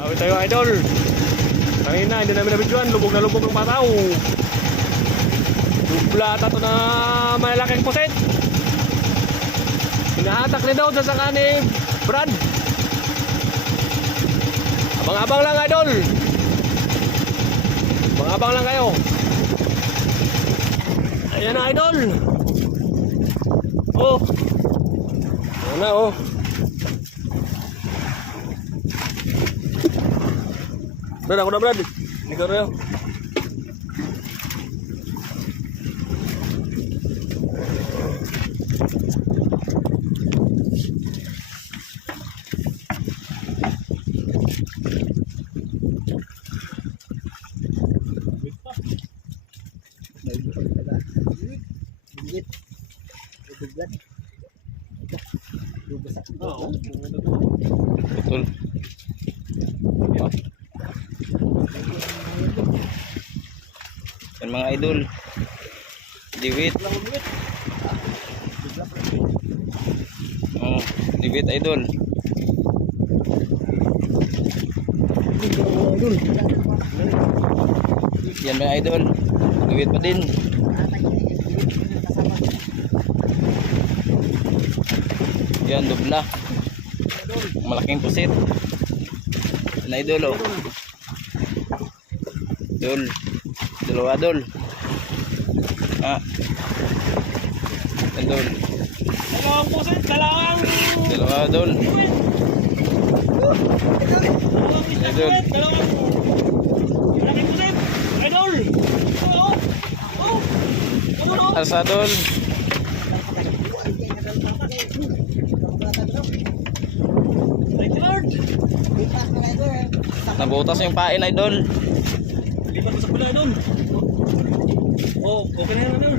Awit tayo idol. Kanina hindi namin nabidyoan, lubog na lubog ng bataw. Dubla ata ito na malaking pusit. Hinahatak rin daw sa saka ni Brad. Abang-abang lang idol. Abang-abang lang kayo. Ayan na idol. Oh. Ayan na oh. Brad, ako na Brad. Hindi ka rin. Betul. Yan mga idol. Diwit. Oh, diwit idol. Yan mga idol. Diwit pa din. Yan dubla. Malaking pusit. Yan idol oh. Idol. Dalawa idol. Ah. Idol. Dalawang pusit, dalawang. Dalawa idol. Idol. Dalawang. Malaking pusit. Idol. Oh. Oh. Oh. Asa idol. Nabutas yung pain idol. Lipat ko sa pula idol. Oh, okay na yan idol.